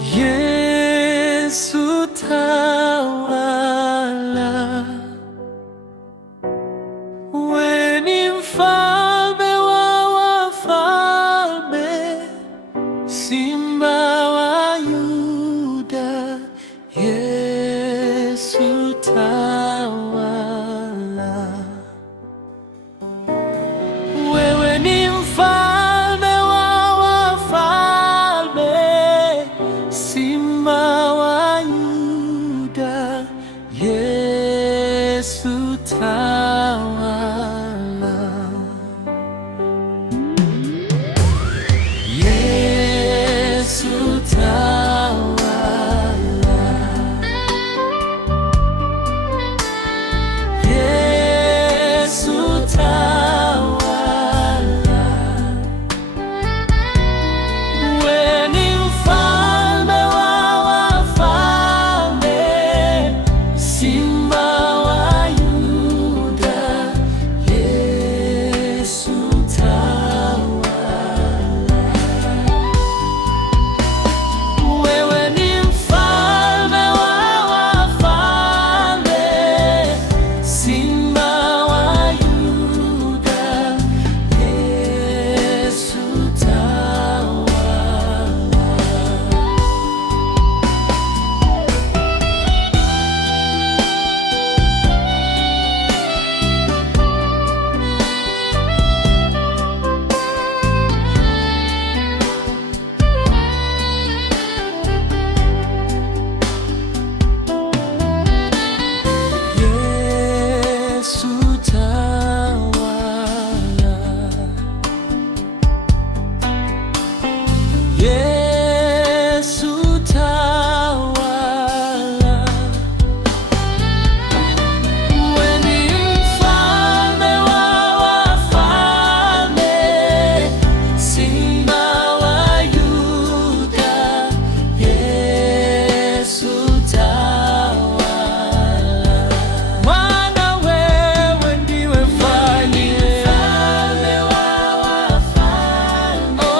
Yesu tawala, wewe ni mfalme wa wafalme, Simba wa Yuda. Yesu tawala, wewe ni mfalme wa wafalme, Simba wa Yuda. Yesu tawala, Yesu tawala, Yesu tawala, wewe ni mfalme wa wafalme, Simba wa Yuda. Yesu tawala, wewe ni mfalme wa wafalme, Simba wa Yuda. Yesu tawala, Yesu tawala, Yesu tawala, wewe ni mfalme wa wafalme, Simba wa Yuda. Yesu tawala, Bwana wewe ndiwe mfalme wa wafalme,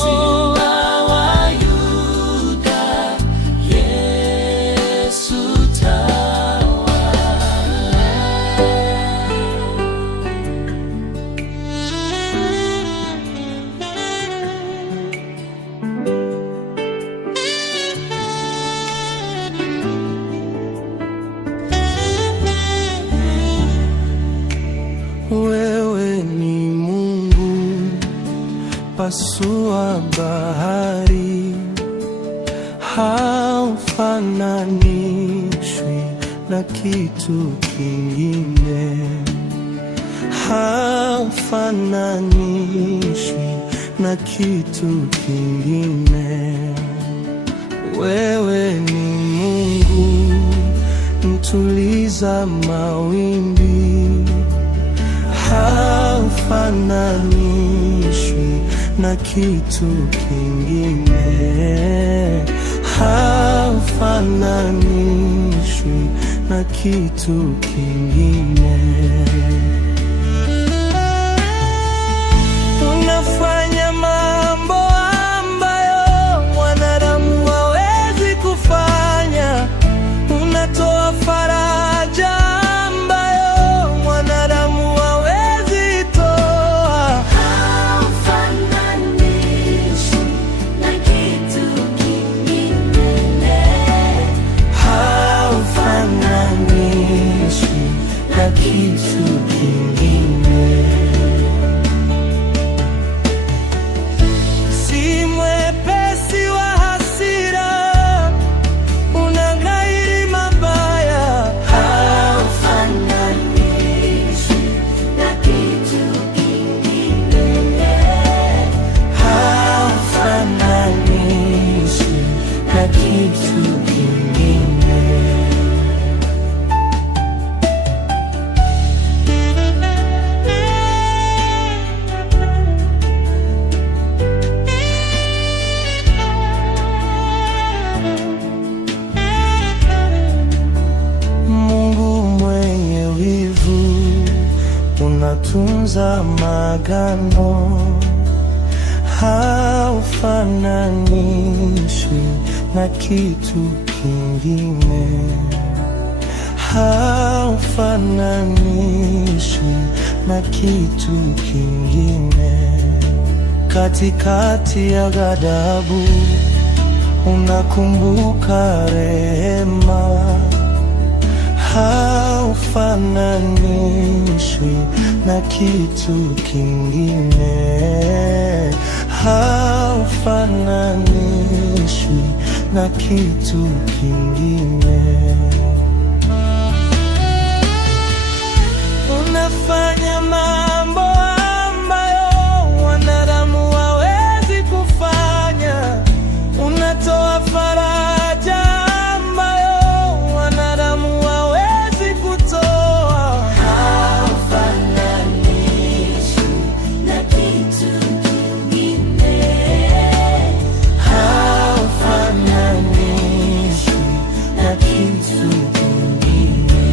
Simba wa Yuda. Yesu tawala, wewe ni Mungu pasua bahari, haufananishwi na kitu kingine, haufananishwi na kitu kingine. Wewe ni Mungu mtuliza mawimbi, haufananishwi na kitu kingine, haufananishwi na kitu kingine. Unafanya mambo ambayo mwanadamu hawezi kufanya, unatoa faraja ambayo mwanadamu hawezi toa. Haufananishwi na kitu kingine, Haufananishwi na kitu kingine. Si mwepesi wa hasira, unaghairi mabaya. haufananishwi na kitu kingine, Haufananishwi na kitu kingine. unatunza magano, haufananishwi na kitu kingine, haufananishwi na kitu kingine. Katikati ya ghadhabu unakumbuka rehema, haufananishwi na kitu kingine, haufananishwi na kitu kingine. Unafanya mambo ambayo wanadamu hawezi kufanya, unatoa faraja ambayo wanadamu hawezi kutoa. Haufananishwi na kitu kingine, haufananishwi na kitu kingine.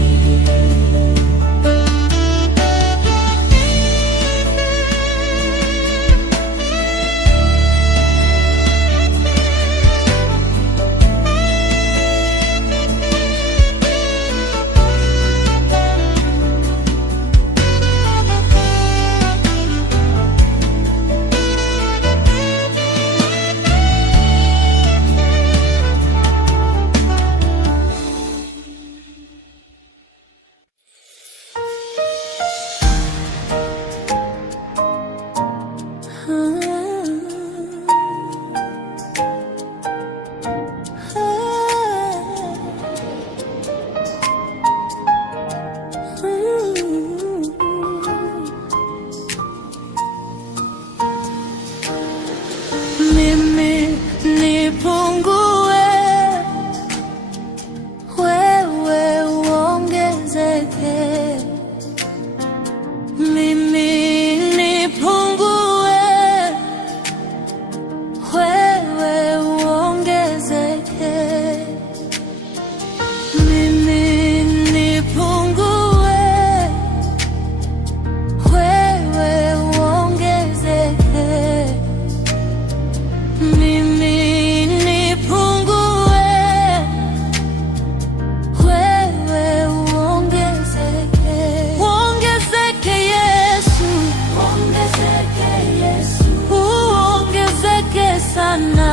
mimi nipungue, wewe uongezeke. Mimi nipungue, wewe uongezeke. Mimi nipungue, wewe uongezeke. Mimi nipungue, wewe uongezeke. Uongezeke Yesu, uongezeke Yesu, uongezeke sana,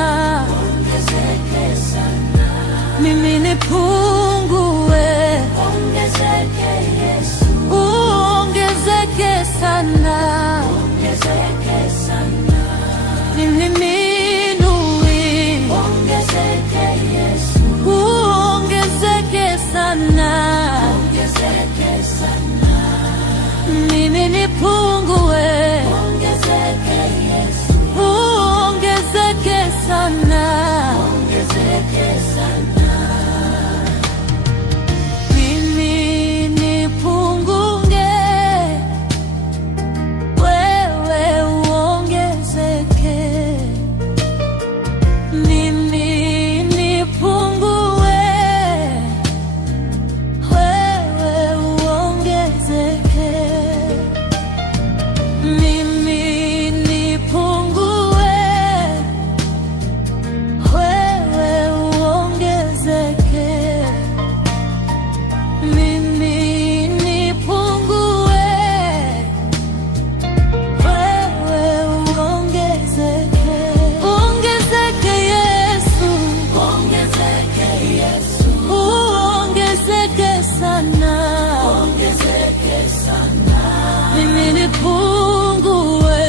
uongezeke sana. Mimi nipungue, uongezeke Yesu, uongezeke sana, uongezeke sana. Mimi uongezeke Yesu, uongezeke sana, uongezeke sana. Mimi nipungue, uongezeke Yesu, uongezeke sana, uongezeke sana. Mimi nipungue, wewe uongezeke. Mimi nipungue, wewe uongezeke. Mimi nipungue, wewe uongezeke. Mimi nipungue, wewe uongezeke. Ongezeke Yesu, ongezeke Yesu, uongezeke sana, ongezeke sana. Mimi nipungue,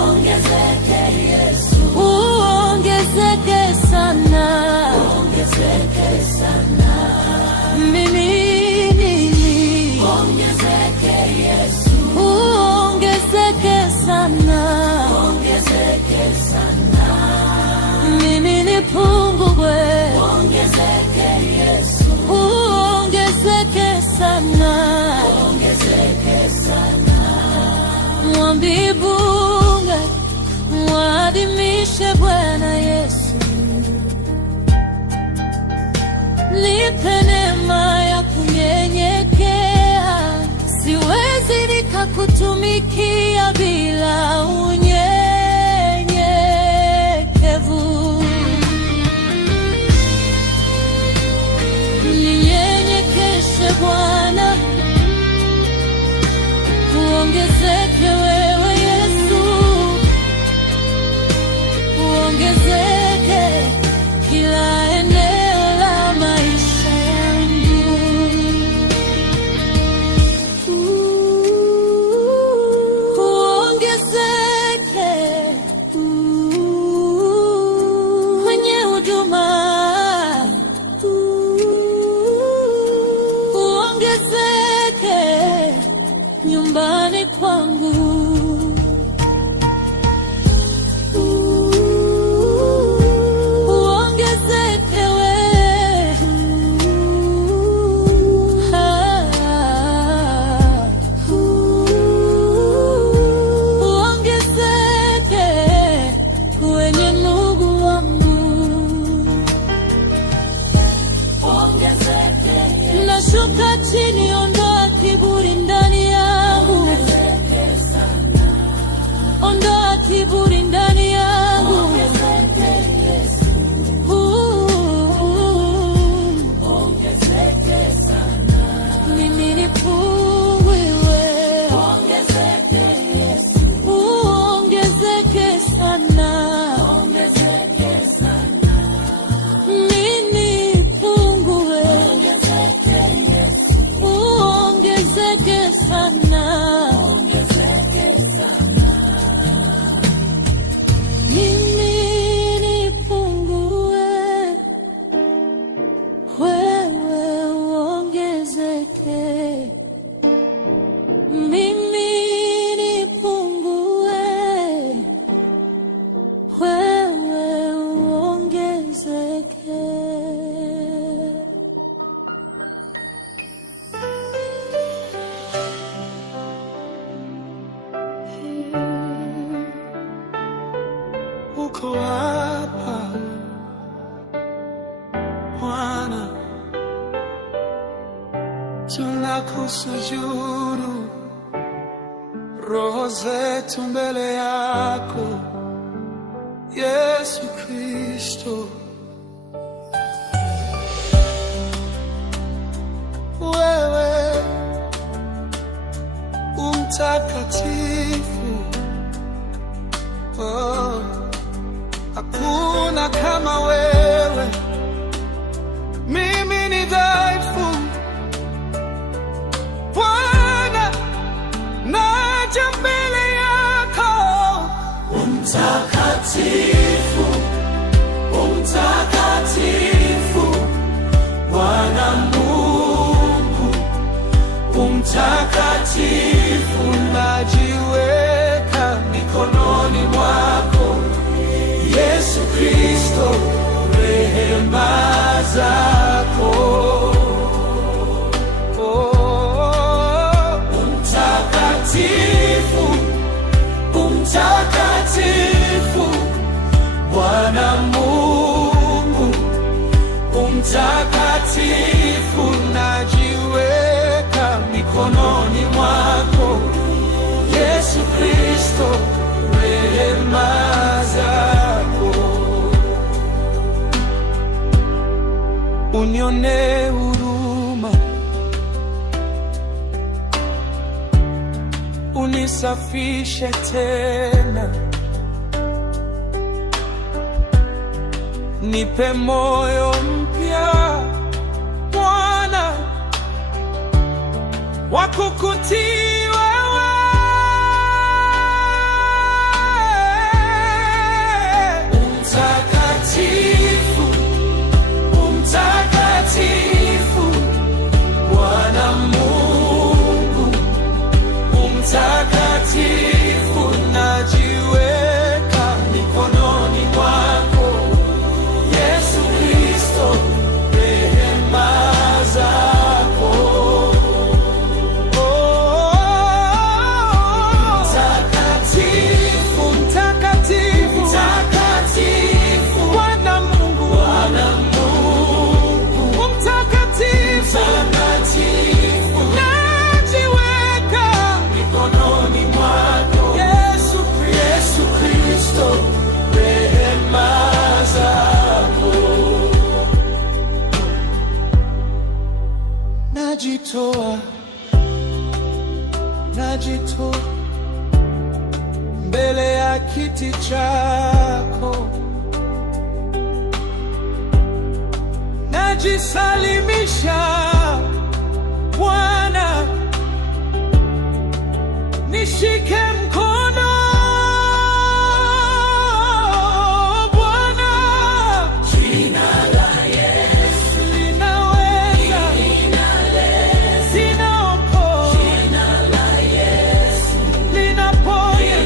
ongezeke Yesu, uongezeke sana, ongezeke sana. Mimi ongezeke Yesu, uongezeke sana, ongezeke sana. Mimi nipungue, ongezeke Yesu, uongezeke sana, ongezeke sana. Mwambie bunge, mwadhimishe Bwana Yesu, nipe neema ya kunyenyekea. Siwezi nikakutumikia bila unyenyekevu. uongezeke kila eneo la maisha yangu. Uongezeke kwenye huduma, uongezeke nyumbani kwangu, uongezeke kwenye ndugu wangu. Nashuka chini, ondoa kiburi ndani yangu, ondoa kiburi ndani yangu. Mimi nipunguiwe, uongezeke sana. Mimi nipungue, uongezeke sana. Mimi nipungue, wewe uongezeke. Mimi nipungue, wewe uongezeke. Uko hapa Bwana, tunakusujudu, roho zetu mbele yako Yesu Kristo. Wewe umtakatifu, oh, hakuna kama wewe. Mimi ni dhaifu Bwana, naja mbele yako. Umtakatifu, umtakatifu Bwana Mungu, umtakatifu, najiweka mikononi mwako Yesu Kristo, rehema zako. Umtakatifu, umtakatifu Bwana Mungu, umtakatifu, najiweka mikononi mwako Yesu Kristo, rehema zako. Unione huruma, unisafishe tena, nipe moyo mpya Bwana, wa kukutii wewe. Umtakatifu, umtakatifu Bwana Mungu, umtakatifu, najiweka mikononi mwako Yesu Kristo, rehema zako. Mtakatifu, mtakatifu, mtakatifu Bwana Mungu, Bwana Mungu, umtakatifu, mtakatifu, najiweka mikononi mwako Yesu Kristo, rehema zako. Najitoa, najitoa mbele ya kiti chako maisha. Bwana, nishike mkono. Bwana, jina la Yesu linaweza, linaokoa, jina la Yesu linaponya.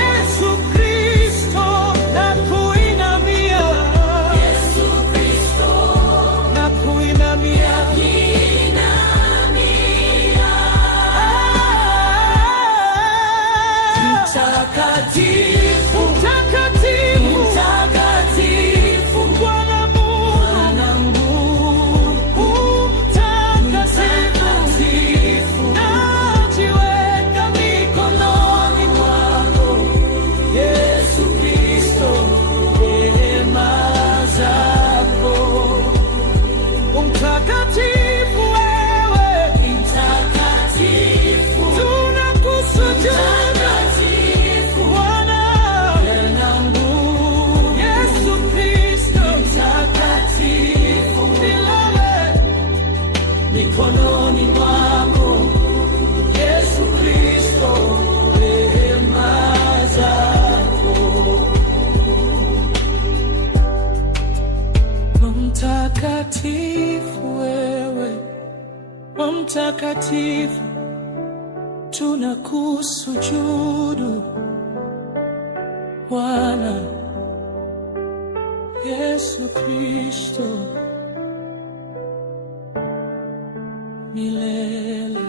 Yesu Kristo nakuinamia, Yesu Kristo nakuinamia. Mtakatifu, mtakatifu, mtakatifu, Bwana Mungu mtakatifu, najiweka mikononi mwako, Yesu Kristo, rehema zako. Mtakatifu wewe, mtakatifu, tunakusujudu. Mikononi mwako, Yesu Kristo, rehema zako. Mtakatifu wewe, mtakatifu, tunakusujudu Bwana Yesu Kristo milele.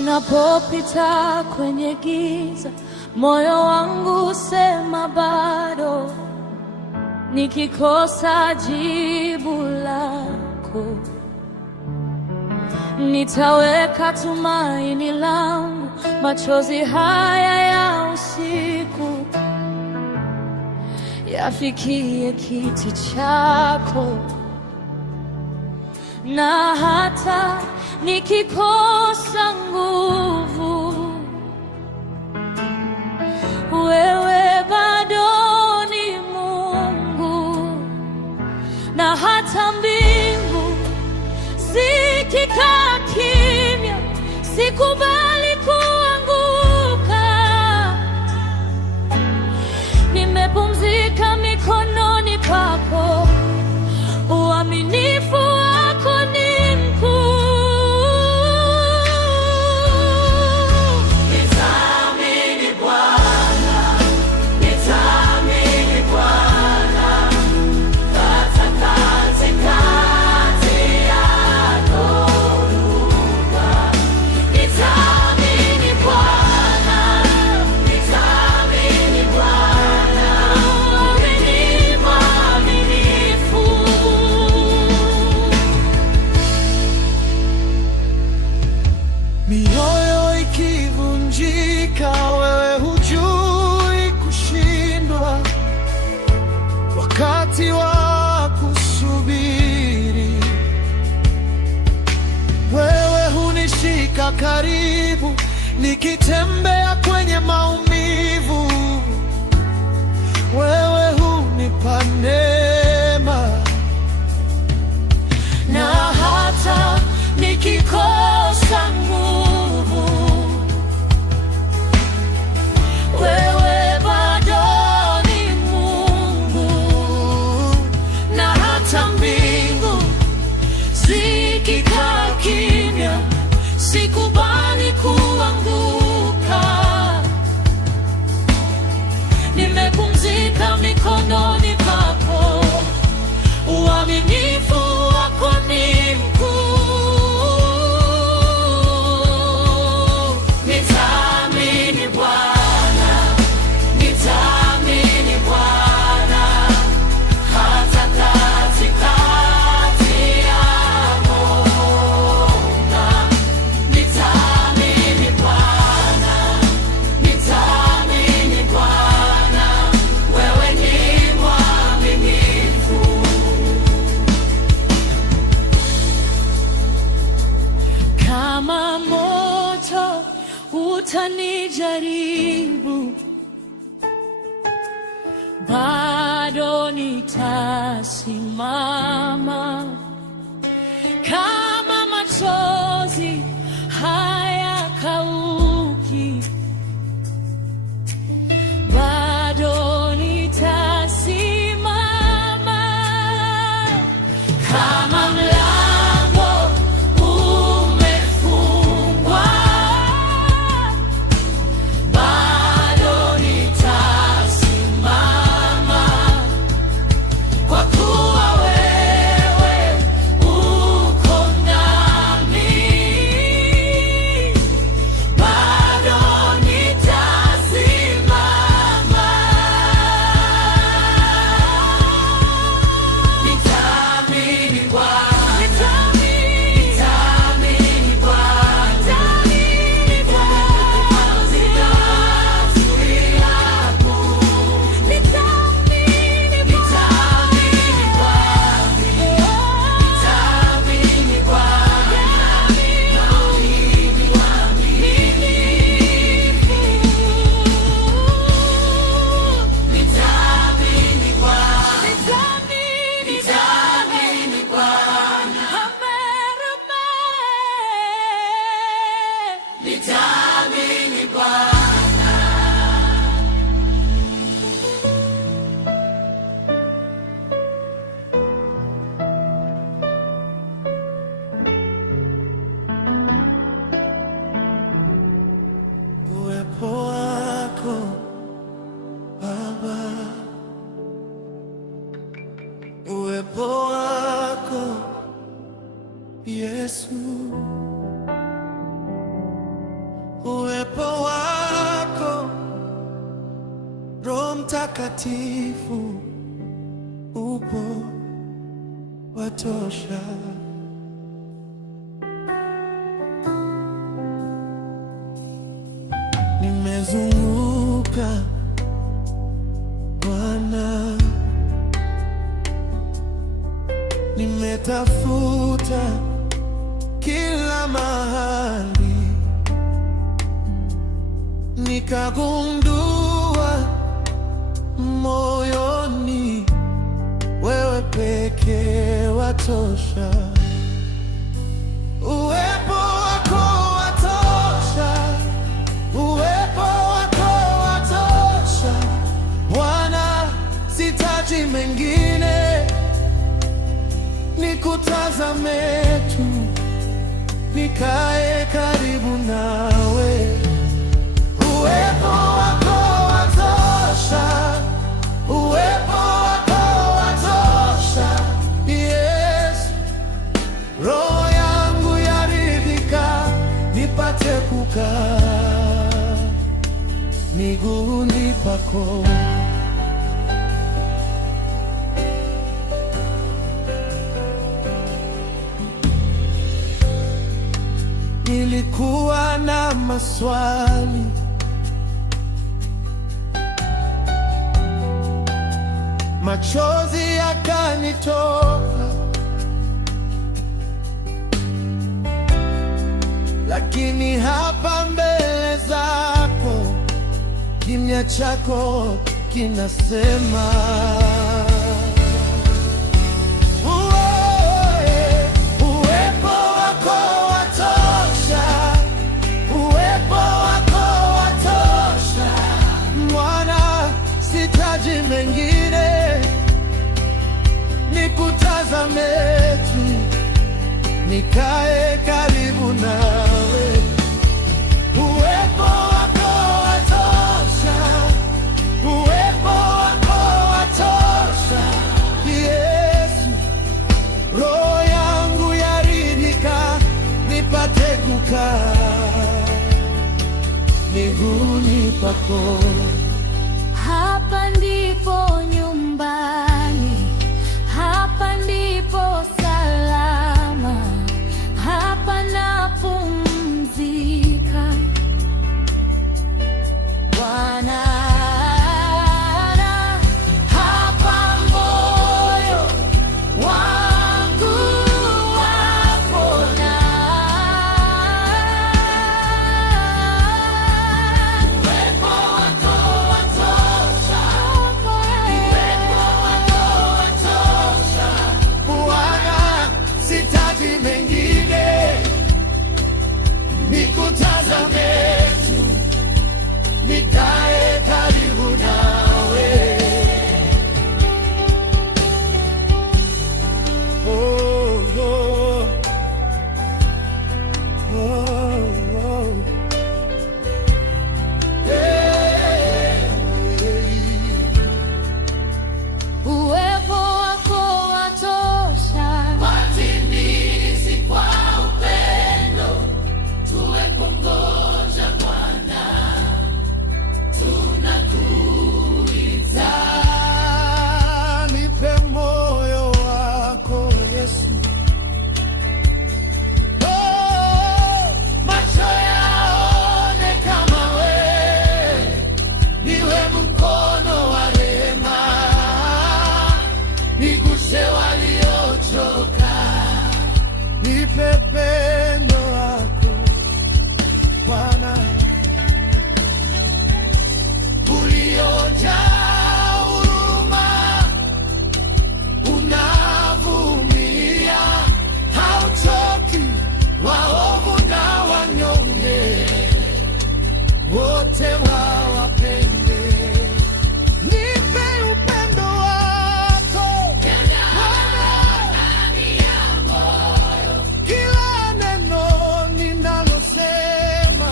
Ninapopita kwenye giza, moyo wangu husema bado, nikikosa jibu lako. Nitaweka tumaini langu machozi haya ya usiku, yafikie kiti chako. Na hata nikikosa nguvu, wewe bado ni Mungu. Na hata mbingu zikikaa kimya, sikubali kuanguka. Nimepumzika mikononi pako, uaminifu wako ni mkuu. Nitaamini Bwana, nitaamini Bwana, hata katikati ya dhoruba. Nitaamini Bwana, nitaamini Bwana, wewe ni mwaminifu. Mioyo ikivunjika, wewe hujui kushindwa. Wakati wa kusubiri, wewe hunishika karibu, nikitembea kwenye maumivu, wewe hunipa neema. Na hata nikikosa nguvu, wewe bado ni Mungu. Na hata mbingu zikikaa kimya, sikubali kuanguka. majaribu, bado nitasimama. Kama machozi hayakauki, bado nitasimama. Kama mlango umefungwa, bado nitasimama, kwa kuwa wewe uko nami, bado nitasimama. Nitaamini Bwana, nitaamini Bwana, nitaamini Bwana, nitaamini yako, nitaamini uwepo wako Baba, uwepo wako Yesu, uwepo wako Roho Mtakatifu upo watosha. Nimezunguka Bwana, nimetafuta kila mahali, nikagundua moyoni wewe pekee watosha. Uwepo wako watosha, uwepo wako watosha Bwana, sitaji mengine, nikutazame tu, nikae karibu nawe. Uwepo wako watosha, uwepo wako watosha Yesu, roho yangu yaridhika, nipate kukaa miguuni pako. Nilikuwa na maswali, machozi yakanitoka, lakini hapa mbele zako kimya chako kinasema mengine, nikutazame tu, nikae karibu nawe. Uwepo wako watosha, uwepo wako watosha Yesu, roho yangu yaridhika, nipate kukaa miguuni pako. Hapa ndipo nyumbani, hapa ndipo salama, hapa napumzika Bwana. Hapa moyo wangu wapona. uwepo wako watosha. Watimizi kwa upendo, tuwe pamoja Bwana, tunakuita. Nipe moyo wako Yesu, Macho yaone kama wewe, niwe mkono wa rehema, niguse waliochoka. nipe pendo wako Bwana, Uliojaa huruma, unavumilia, hauchoki, waovu na wanyonge wote wawapende. nipe upendo wako Bwana, kila neno ninalosema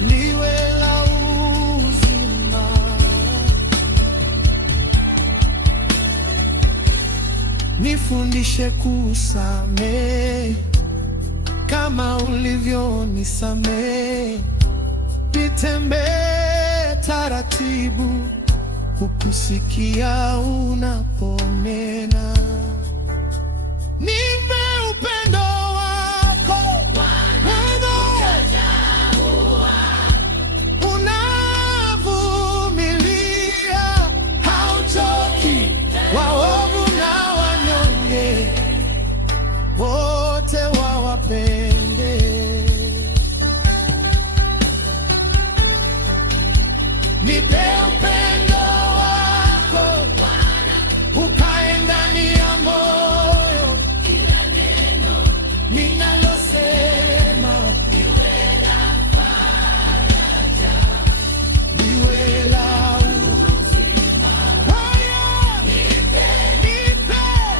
liwe la uzima. Nifundishe kusamehe kama ulivyonisamehe, nitembee taratibu kukusikia unaponena. Nipe upendo wako Bwana, unavumilia, hauchoki, waovu na wanyonge wote wawapende. Nipe upendo wako ukae ndani ya moyo, ninalosema Liwe la uzima. Haya, nipe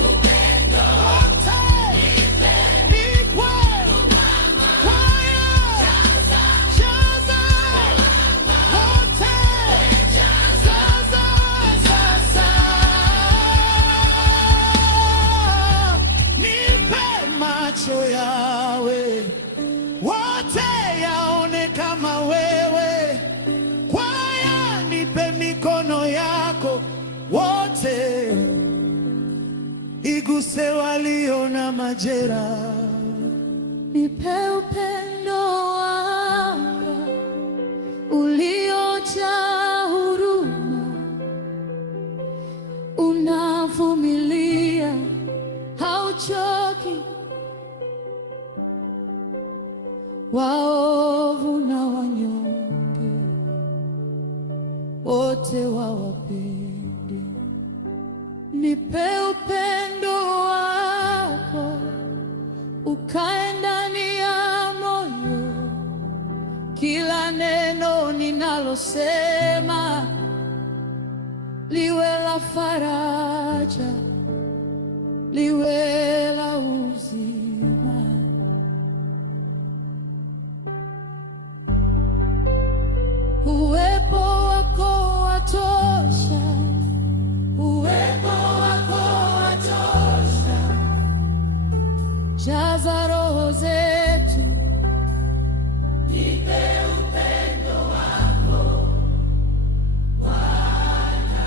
upendo wote, nipe haya, jaza wote, jaza sasa. Nipe macho yawe wote yaone kama wewe, kwaya nipe mikono yako wote iguse walio na majeraha. Nipe upendo wako uliojaa huruma, unavumilia, hauchoki, waovu na wanyonge wote wawapende. Nipe upendo wako ukae ndani ya moyo, kila neno ninalosema liwe la faraja, liwe la uzima. Uwepo wako watosha, uwepo wako watosha, jaza roho zetu. nipe upendo wako Bwana,